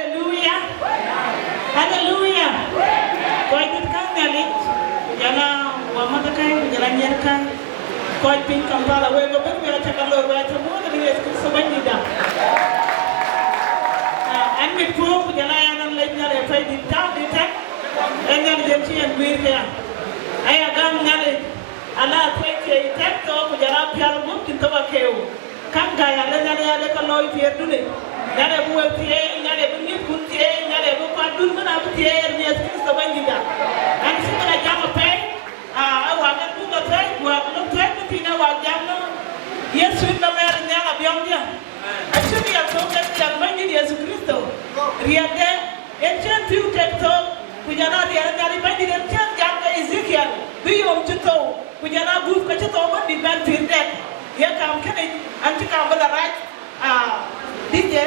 Hallelujah. Hallelujah. Koi dit kan ngali. Jana wa mata kai jana nyer kai. Koi pin Kampala we go ben we ta kalor we ta mo ni Yesu so bani da. An mit ko jana yanan lay nyale fay di taw di tek. Engal dem ci en wir ya. Aya gam ngale ala fay ci tek to ko jara pial mo kin to ba kew. Kan ga ya la nyale ko loy fier dule. Nyale bu we tie nyale bu nit kun tie nyale bu pa dun mana bu tie ni Yesu so bani da. An ci na jama pay wa ga bu ga pay wa no pay ku tina wa jamno Yesu na mer nyala biom dia. Actually ya so ga ya bani Yesu Kristo. Riade en chen tiu tek to kujana dia nyali bani den chen jam ga Ezekiel bi yom chito kujana guf ka chito ba di ban tirdet ya kam kene anti kam bala right dije